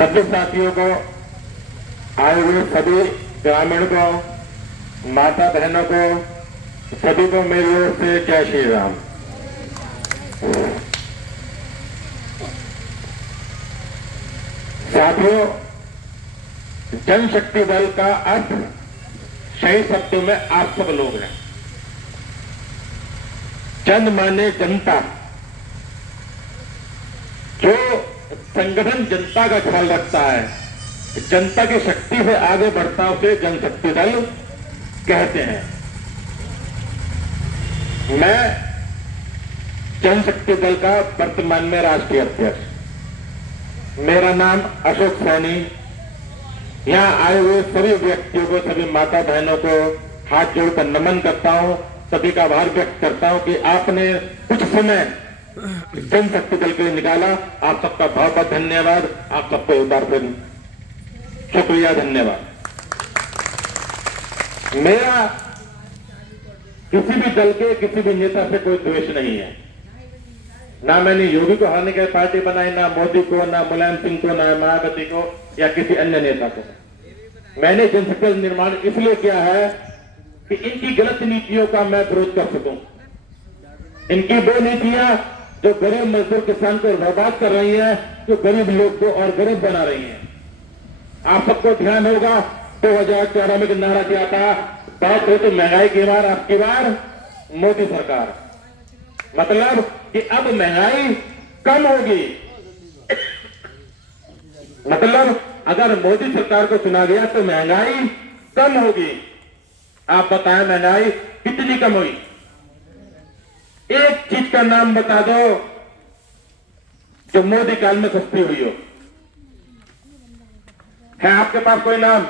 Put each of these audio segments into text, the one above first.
सभी साथियों को, आए हुए सभी ग्रामीण को, माता बहनों को, सभी को मेरी ओर से जय श्री राम। साथियों, जनशक्ति दल का अर्थ सही शब्दों में आप सब लोग हैं। जन माने जनता। जो संगठन जनता का ख्याल रखता है, जनता की शक्ति से आगे बढ़ता है, उसे जनशक्ति दल कहते हैं। मैं जनशक्ति दल का वर्तमान में राष्ट्रीय अध्यक्ष, मेरा नाम अशोक सैनी। यहां आए हुए सभी व्यक्तियों को, सभी माता बहनों को हाथ जोड़कर नमन करता हूं, सभी का आभार व्यक्त करता हूं कि आपने कुछ समय जनशक्ति दल के लिए निकाला। आप सबका बहुत बहुत धन्यवाद। आप सबको एक बार फिर शुक्रिया, धन्यवाद। मेरा किसी भी दल के किसी भी नेता से कोई द्वेष नहीं है। ना मैंने योगी को हराने के पार्टी बनाई, ना मोदी को, ना मुलायम सिंह को, ना मायावती को या किसी अन्य नेता को। मैंने जनशक्ति दल निर्माण इसलिए किया है कि इनकी गलत नीतियों का मैं विरोध कर सकूं। इनकी वो नीतियां जो गरीब मजदूर किसान को बर्बाद कर रही है, जो गरीब लोग को और गरीब बना रही है। आप सबको ध्यान होगा 2014 में नारा दिया था, बात हो तो महंगाई की बार, आपकी बार मोदी सरकार। मतलब कि अब महंगाई कम होगी। मतलब अगर मोदी सरकार को चुना गया तो महंगाई कम होगी। आप बताएं महंगाई कितनी कम हुई? एक चीज का नाम बता दो जो मोदी काल में सस्ती हुई हो। है आपके पास कोई नाम?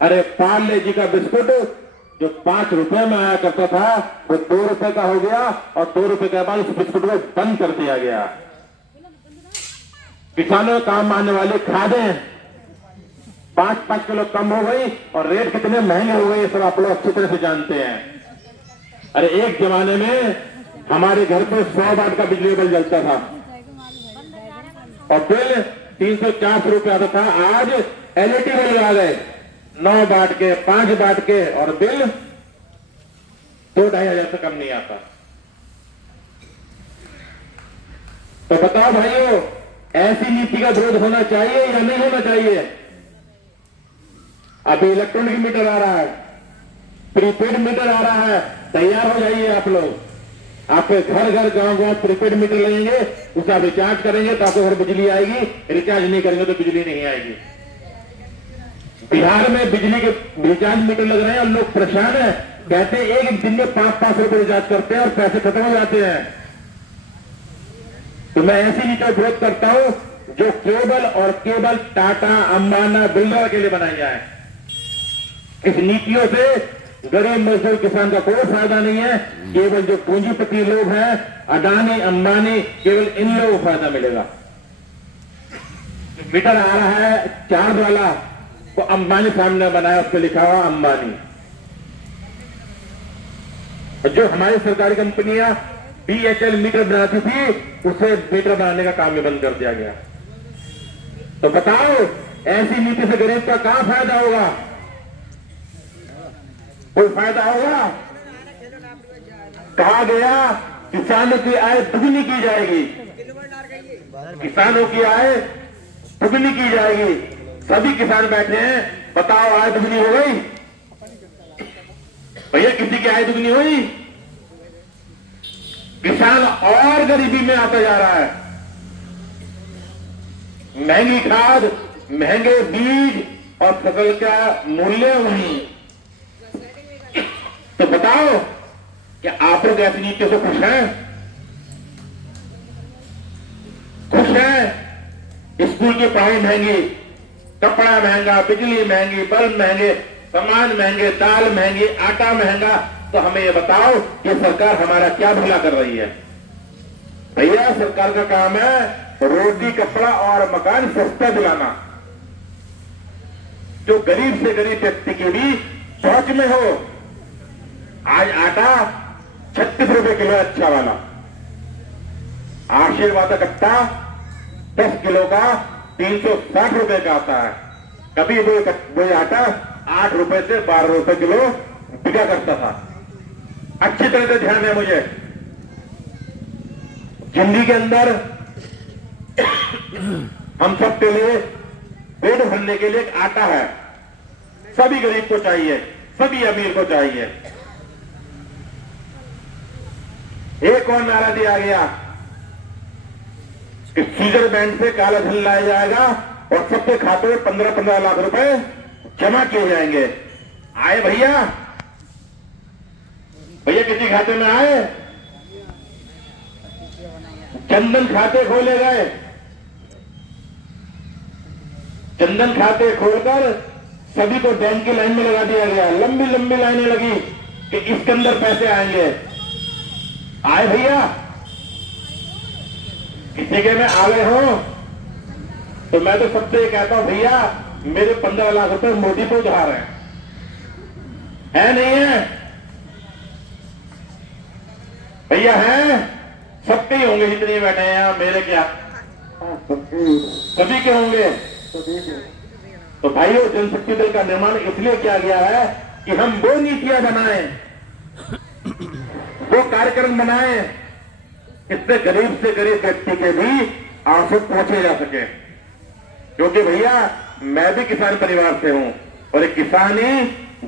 अरे पार्ले जी का बिस्कुट जो 5 रुपए में आया करता था, वो 2 रुपए का हो गया और 2 रुपए के बाद उस बिस्कुट को बंद कर दिया गया। किसानों को काम आने वाली खादें 5-5 किलो कम हो गई और रेट कितने महंगे हो गए, सब आप लोग अच्छी तरह से जानते हैं। अरे एक जमाने में हमारे घर पे 100 वाट का बिजली बिल जलता था और बिल 340 रुपए आता था। आज एलईडी बल्ब आ गए 9 वाट के, 5 वाट के और बिल 2-2.5 हजार से कम नहीं आता। तो बताओ भाइयों, ऐसी नीति का विरोध होना चाहिए या नहीं होना चाहिए? अभी इलेक्ट्रॉनिक मीटर आ रहा है, प्रीपेड मीटर आ रहा है, तैयार हो जाइए आप लोग। आपके घर घर गांव गांव प्रीपेड मीटर लगेंगे, उसका रिचार्ज करेंगे तो आपको घर बिजली आएगी, रिचार्ज नहीं करेंगे तो बिजली नहीं आएगी। बिहार में बिजली के रिचार्ज मीटर लग रहे हैं और लोग परेशान हैं, कहते हैं एक दिन में 5-5 रुपए रिचार्ज करते हैं और पैसे खत्म हो जाते हैं। तो मैं ऐसी नीति का विरोध करता हूं जो केवल और केवल टाटा, अंबानी, बिरला के लिए बनाई जाए। इस नीतियों से गरीब मजदूर किसान का कोई फायदा नहीं है। केवल जो पूंजीपति लोग हैं, अडानी, अंबानी, केवल इन लोगों को फायदा मिलेगा। मीटर आ रहा है चार्ज वाला, वो अंबानी साहब ने बनाया, उस पर लिखा हुआ अंबानी। जो हमारी सरकारी कंपनियां बीएचएल मीटर बनाती थी, उसे मीटर बनाने का काम भी बंद कर दिया गया। तो बताओ, ऐसी नीति से गरीब का कहां फायदा होगा? कोई फायदा होगा? कहा गया किसानों की आय दुगनी की जाएगी, किसानों की आय दुगनी की जाएगी। सभी किसान बैठे हैं, बताओ आय दुगनी हो गई? भैया किसी की आय दुगनी हुई? किसान और गरीबी में आता जा रहा है। महंगी खाद, महंगे बीज और फसल का मूल्य वही। तो बताओ, क्या आप लोग ऐसी नीतियों से खुश हैं? खुश हैं? स्कूल की पढ़ाई महंगी, कपड़ा महंगा, बिजली महंगी, बल्ब महंगे, सामान महंगे, दाल महंगी, आटा महंगा। तो हमें ये बताओ, ये सरकार हमारा क्या भला कर रही है? भैया सरकार का काम है रोटी, कपड़ा और मकान सस्ता दिलाना, जो गरीब से गरीब व्यक्ति की भी पहुंच में हो। आज आटा 36 रुपए किलो अच्छा वाला, आशीर्वाद का कट्टा 10 किलो का 360 रुपए का आता है। कभी वो आटा 8 रुपए से 12 रुपए किलो बिका करता था। अच्छी तरह से ध्यान है मुझे, जिंदगी के अंदर हम सब के लिए पेट भरने के लिए एक आटा है, सभी गरीब को चाहिए, सभी अमीर को चाहिए। एक और नारा दिया गया कि स्विट्जरलैंड से काला धन लाया जाएगा और सबके खाते में 15-15 लाख रुपए जमा किए जाएंगे। आए भैया, भैया किसी खाते में आए? चंदन खाते खोले गए, चंदन खाते खोलकर सभी को बैंक की लाइन में लगा दिया गया। लंबी लंबी लाइनें लगी कि इसके अंदर पैसे आएंगे। आए भैया, किसी के में आ गए हो तो मैं तो सबसे ये कहता हूं, भैया मेरे 15 लाख रुपए मोदी को उधार है नहीं है? भैया है, सबके ही होंगे जितने बैठे हैं यहाँ, मेरे क्या सभी के होंगे। तो भाइयों, जनशक्ति दल का निर्माण इसलिए किया गया है कि हम वो नीतियां बनाएं, वो कार्यक्रम बनाएं, इससे गरीब से गरीब व्यक्ति के भी आंसू पहुंचे जा सके। क्योंकि भैया मैं भी किसान परिवार से हूं और एक किसान ही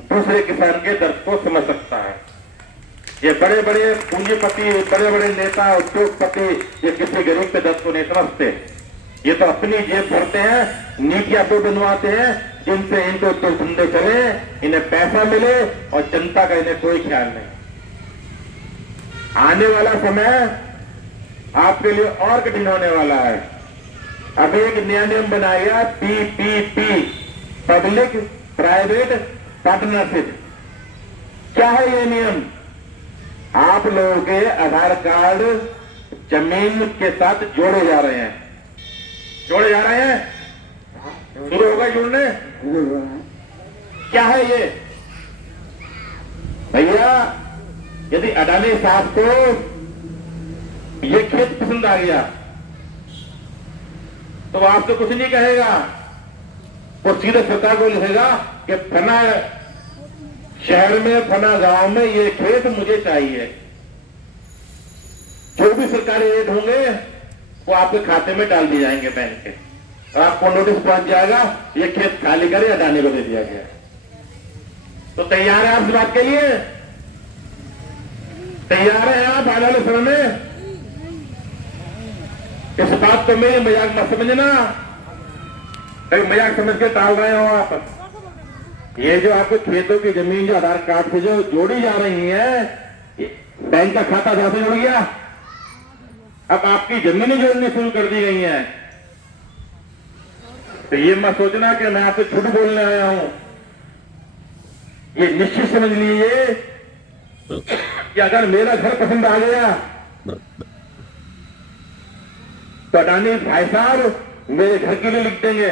दूसरे किसान के दर्द को समझ सकता है। ये बड़े बड़े पूंजीपति, बड़े बड़े नेता, उद्योगपति ये किसी गरीब के दर्द को नहीं समझते। ये तो अपनी जेब भरते हैं, नीतियां तो बनवाते हैं जिनसे इनको तो धंधे चले, इन्हें पैसा मिले और जनता का इन्हें कोई ख्याल नहीं। आने वाला समय आपके लिए और कठिन होने वाला है। अभी एक नया नियम बनाया गया, PPP, पब्लिक प्राइवेट पार्टनरशिप। क्या है ये नियम? आप लोगों के आधार कार्ड जमीन के साथ जोड़े जा रहे हैं, जोड़े जा रहे हैं, शुरू होगा जोड़ने। क्या है ये भैया? यदि अडानी साहब को ये खेत पसंद आ गया तो वो आपसे कुछ नहीं कहेगा, वो सीधे सरकार को लिखेगा कि फना शहर में, फना गांव में ये खेत मुझे चाहिए। जो भी सरकारी रेट होंगे वो आपके खाते में डाल दिए जाएंगे बैंक के, और आपको नोटिस पहुंच जाएगा ये खेत खाली करे, अडानी को दे दिया गया। तो तैयार है आप इस बात के लिए? तैयार है आप आने वाले समय में? इस बात को मेरी मजाक मत समझना, कहीं मजाक समझ के टाल रहे हो आप। ये जो आपको खेतों की जमीन जो आधार कार्ड से जो जोड़ी जा रही है, बैंक का खाता जहां से जुड़ गया, अब आपकी जमीनें जोड़नी शुरू कर दी गई हैं। तो ये मत सोचना कि मैं आपसे झूठ बोलने आया हूं। ये निश्चित समझ लीजिए कि अगर मेरा घर पसंद आ गया तो अडानी भाई साहब मेरे घर के लिए लिख देंगे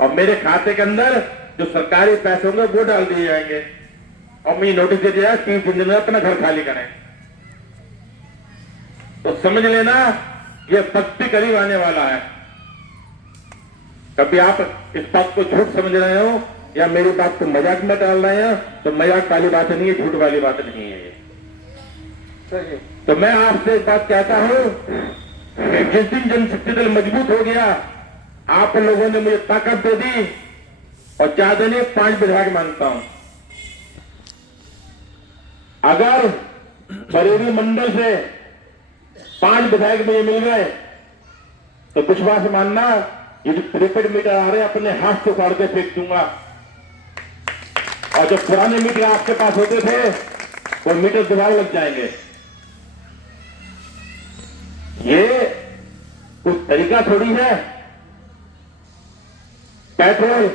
और मेरे खाते के अंदर जो सरकारी पैसे होंगे वो डाल दिए जाएंगे और मुझे नोटिस दे दिया 3 दिन में अपना घर खाली करें। तो समझ लेना ये वक्त भी करीब आने वाला है। कभी आप इस बात को झूठ समझ रहे हो या मेरी बात को मजाक में डाल रहे हैं, तो मजाक वाली बात नहीं है, झूठ वाली बात नहीं है ये। तो मैं आपसे एक बात कहता हूं कि जिस दिन जनशक्ति दल मजबूत हो गया, आप लोगों ने मुझे ताकत दे दी और ज्यादा नहीं 5 विधायक मानता हूं। अगर बरेली मंडल से 5 विधायक मुझे मिल गए तो विश्वास मानना, ये जो प्रीपेड मीटर आ रहे हैं अपने हाथ से उखाड़ के फेंक दूंगा, और जो पुराने मीटर आपके पास होते थे वो मीटर दोबारा लग जाएंगे। ये कुछ तरीका थोड़ी है। पेट्रोल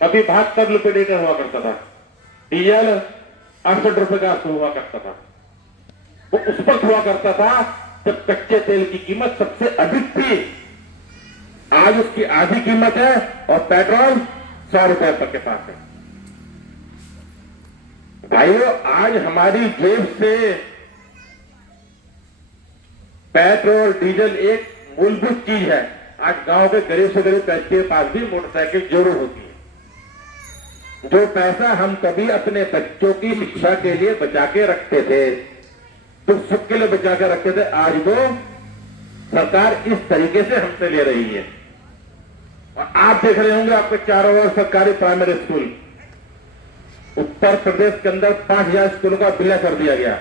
अभी 72 रुपए लीटर हुआ करता था, डीजल 68 रुपए का हुआ करता था। वो उस वक्त हुआ करता था जब कच्चे तेल की कीमत सबसे अधिक थी। आज उसकी आधी कीमत है और पेट्रोल 100 रुपए तक के पास है। भाइयों, आज हमारी जेब से पेट्रोल डीजल एक मूलभूत चीज है। आज गांव के गरीब से गरीब व्यक्ति के पास भी मोटरसाइकिल जरूर होती है। जो पैसा हम कभी अपने बच्चों की शिक्षा के लिए बचा के रखते थे, तो सुख के लिए बचा के रखते थे, आज वो सरकार इस तरीके से हमसे ले रही है। और आप देख रहे होंगे आपके चारों ओर सरकारी प्राइमरी स्कूल, उत्तर प्रदेश के अंदर 5000 स्कूलों का विलय कर दिया गया,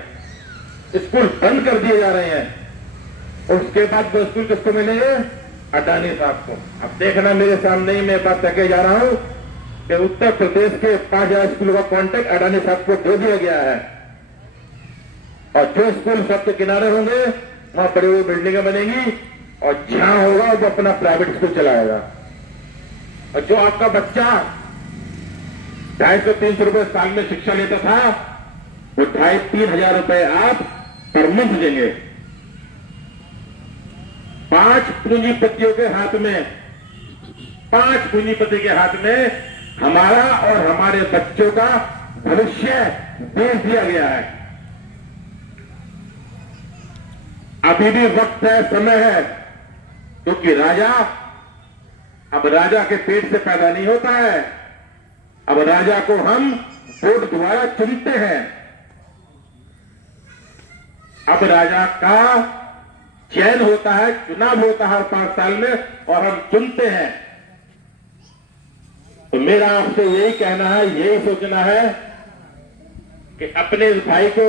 स्कूल बंद कर दिए जा रहे हैं। और उसके बाद वो स्कूल किसको मिलेंगे? अडानी साहब को। अब देखना मेरे सामने ही मैं बात करके जा रहा हूं कि उत्तर प्रदेश के 5000 स्कूलों का कॉन्ट्रैक्ट अडानी साहब को दे दिया गया है। और जो स्कूल सबके किनारे होंगे वहां बड़ी बड़ी बिल्डिंगें बनेंगी, और जहां होगा वो अपना प्राइवेट स्कूल चलाएगा। और जो आपका बच्चा 250-300 रुपए साल में शिक्षा लेता था, वो 2,500-3 हजार रुपए आप पर मंथ देंगे। 5 पूंजीपतियों के हाथ में, 5 पूंजीपति के हाथ में हमारा और हमारे बच्चों का भविष्य दे दिया गया है। अभी भी वक्त है, समय है, क्योंकि राजा अब राजा के पेट से पैदा नहीं होता है। अब राजा को हम वोट द्वारा चुनते हैं। अब राजा का चयन होता है, चुनाव होता है हर 5 साल में, और हम चुनते हैं। तो मेरा आपसे यही कहना है, यही सोचना है कि अपने इस भाई को,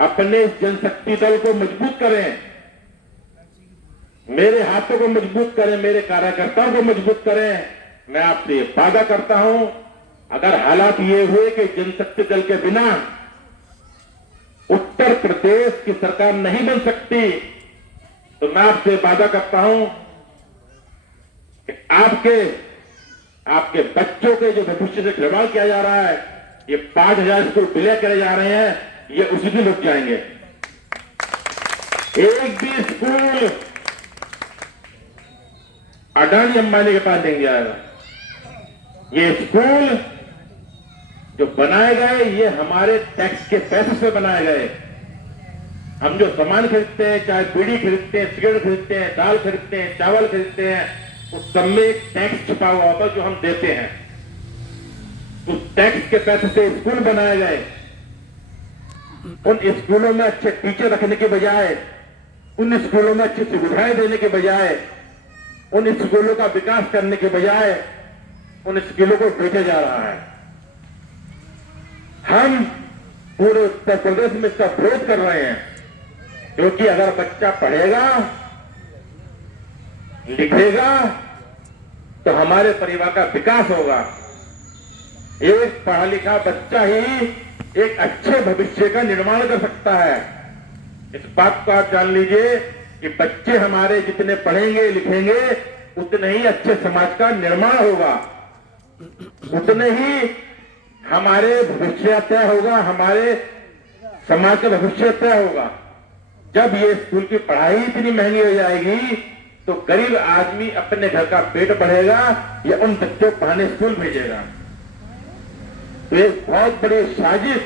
अपने जनशक्ति दल को मजबूत करें, मेरे हाथों को मजबूत करें, मेरे कार्यकर्ताओं को मजबूत करें। मैं आपसे ये वादा करता हूं, अगर हालात ये हुए कि जनशक्ति दल के बिना उत्तर प्रदेश की सरकार नहीं बन सकती, तो मैं आपसे वादा करता हूं कि आपके बच्चों के जो भविष्य से खिलवाड़ किया जा रहा है, ये 5000 स्कूल विलय करे जा रहे हैं, ये उसी दिन रुक जाएंगे। एक भी स्कूल अडानी अंबानी के पास नहीं जाएगा। ये स्कूल जो बनाए गए, ये हमारे टैक्स के पैसे से बनाए गए। हम जो सामान खरीदते हैं, चाहे बीड़ी खरीदते हैं, सिगरेट खरीदते हैं, दाल खरीदते हैं, चावल खरीदते हैं, उस सब में एक टैक्स छुपा हुआ होता है जो हम देते हैं। उस टैक्स के पैसे से स्कूल बनाए गए। उन स्कूलों में अच्छे टीचर रखने के बजाय, उन स्कूलों में अच्छी सुविधाएं देने के बजाय, उन स्कूलों का विकास करने के बजाय उन स्कूलों को बेचा जा रहा है। हम पूरे उत्तर प्रदेश में इसका विरोध कर रहे हैं, क्योंकि अगर बच्चा पढ़ेगा, लिखेगा, तो हमारे परिवार का विकास होगा। एक पढ़ा लिखा बच्चा ही एक अच्छे भविष्य का निर्माण कर सकता है। इस बात को आप जान लीजिए कि बच्चे हमारे जितने पढ़ेंगे लिखेंगे, उतने ही अच्छे समाज का निर्माण होगा, उतने ही हमारे भविष्य तय होगा, हमारे समाज का भविष्य तय होगा। जब ये स्कूल की पढ़ाई इतनी महंगी हो जाएगी, तो गरीब आदमी अपने घर का पेट भरेगा या उन बच्चों को पढ़ाने स्कूल भेजेगा। तो एक बहुत बड़ी साजिश